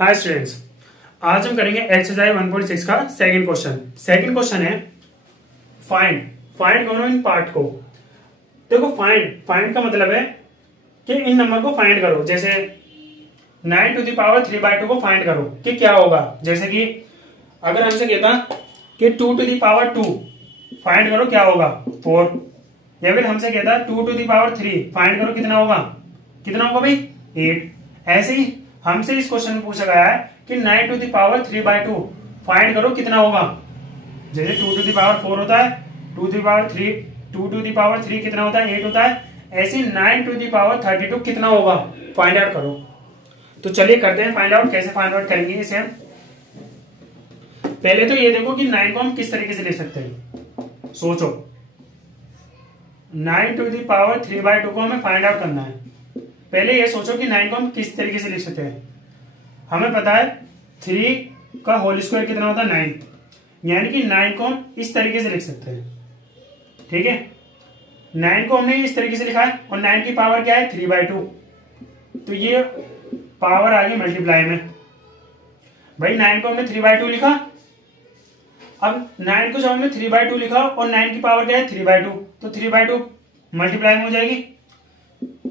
Hi students, आज हम करेंगे एक्सरसाइज 1.6 का सेकंड क्वेश्चन। सेकंड क्वेश्चन है फाइंड करो इन पार्ट को। देखो फाइंड का मतलब है कि इन नंबर को फाइंड करो। जैसे 9 to the power 3/2 को फाइंड करो कि क्या होगा। जैसे कि अगर हमसे कहता कि 2 to the power 2 फाइंड करो क्या होगा 4, या फिर हमसे कहता 2 to the power 3 फाइंड करो कितना होगा भाई 8। ऐसे ही हमसे इस क्वेश्चन में पूछा गया है कि 9 to the power 3/2 फाइंड करो कितना होगा। जैसे 2 to the power 4 होता है, 2 to the power 3 कितना होता है 8 होता है। ऐसे 9 to the power 32 कितना होगा फाइंड आउट करो। तो चलिए करते हैं फाइंड आउट। कैसे फाइंड आउट करेंगे इसे हम। पहले तो ये देखो कि 9 को हम किस तरीके से लिख सकते हैं। सोचो 9 to the power 3/2 को हमें फाइंड आउट करना है। पहले ये सोचो कि 9 को हम किस तरीके से लिख सकते हैं। हमें पता है 3 का होल स्क्वायर कितना होता है 9, यानी कि 9 को हम इस तरीके से लिख सकते हैं। ठीक है, 9 को हमने इस तरीके से लिखा है और 9 की पावर क्या है 3/2, तो ये पावर आ गई मल्टीप्लाई में। भाई 9 को हमने 3/2 लिखा, अब 9 को जब हमने 3/2 लिखा और 9 की पावर क्या है 3/2, तो 3/2 मल्टीप्लाई में हो जाएगी।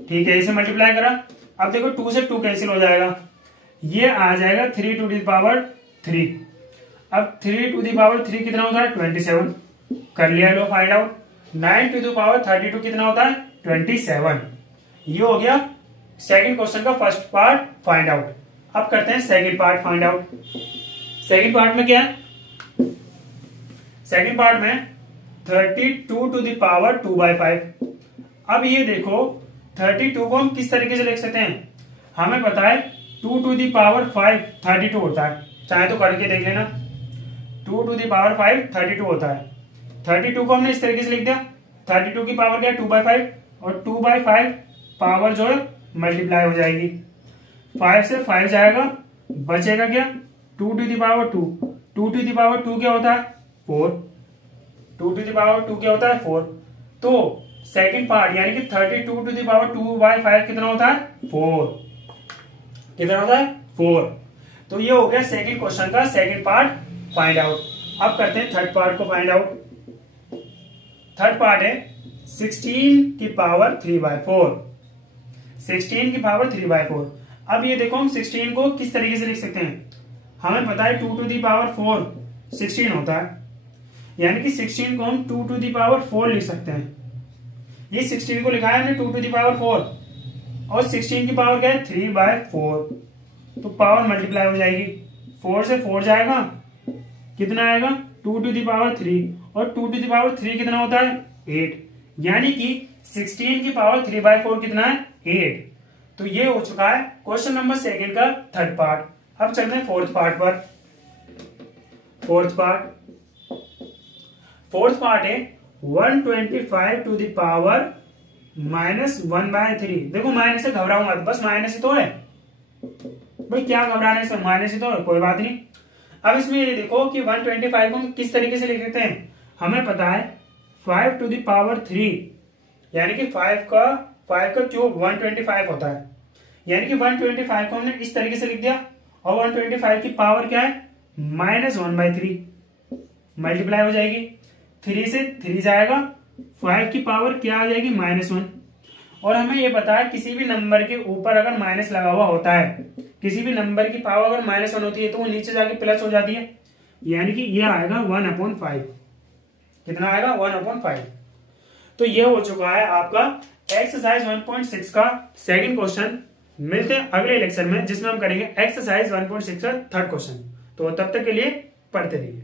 ठीक है, इसे मल्टीप्लाई करा। अब देखो 2 से 2 कैंसिल हो जाएगा, ये आ जाएगा 3 to the power 3। अब 3 to the power 3 कितना होता है 27। कर लिया लो find out. 9 to the power 32 कितना होता है 27। ये हो गया सेकंड क्वेश्चन का फर्स्ट पार्ट फाइंड आउट। अब करते हैं second part find out. Second part में क्या है, सेकंड पार्ट में 32 to the power 2/5। अब ये देखो 32 को हम किस तरीके से लिख सकते हैं। हमें पता है 2 to the power 5 32 होता है, चाहे तो करके देख लेना। 2 to the power 5 32 होता है। 32 को हमने इस तरीके से लिख दिया। 32 की पावर क्या है 2/5, और 2/5 पावर जो है मल्टीप्लाई हो जाएगी। 5 से 5 जाएगा, बचेगा क्या 2 to the power 2। 2 to the power 2 क्या होता है 4। 2 to the power 2 क्या होता है 4। तो सेकंड पार्ट यानी कि 32 to the power 2/5 कितना होता है 4। कितना होता है 4। तो ये हो गया सेकंड क्वेश्चन का सेकंड पार्ट फाइंड आउट। अब करते हैं थर्ड पार्ट को फाइंड आउट। थर्ड पार्ट है 16 की पावर 3/4। 16 की पावर 3/4। अब ये देखो हम 16 को किस तरीके से लिख सकते हैं। हमें पता है 2 to the power 4 16 होता है, यानी कि 16 को हम 2 to the power 4 लिख सकते हैं। ये 16 को लिखा है हमने 2 to the power 4, और 16 की पावर क्या है 3/4, तो पावर मल्टीप्लाई हो जाएगी। 4 से 4 जाएगा, कितना आएगा 2 to the power 3, और 2 to the power 3 कितना होता है 8, यानी कि 16 की पावर 3/4 कितना है 8। तो ये हो चुका है क्वेश्चन नंबर सेकंड का थर्ड पार्ट। अब चलते हैं फोर्थ पार्ट पर। फोर्थ पार्ट है 125 to the power -1/3। देखो माइनस से घबराओ मत, बस माइनस ही तो है भाई, क्या घबराने से, माइनस ही तो है, कोई बात नहीं। अब इसमें ये देखो कि 125 को हम किस तरीके से लिख सकते हैं। हमें पता है 5 to the power 3, यानी कि 5 का क्यूब 125 होता है, यानी कि 125 को हमने इस तरीके से लिख दिया, और 125 की पावर क्या है -1/3 मल्टीप्लाई हो जाएगी। 3 से 3 जाएगा, 5 की पावर क्या आ जाएगी -1। और हमें यह पता है किसी भी नंबर के ऊपर अगर माइनस लगा हुआ होता है, किसी भी नंबर की पावर अगर -1 होती है तो वो नीचे जाके प्लस हो जाती है, यानी कि ये आएगा 1/5। कितना आएगा 1/5। तो ये हो चुका है आपका एक्सरसाइज 1.6 का सेकंड क्वेश्चन। मिलते हैं अगले लेक्चर में जिसमें हम करेंगे एक्सरसाइज 1.6 का थर्ड क्वेश्चन। तो तब तक के लिए पढ़ते रहिए।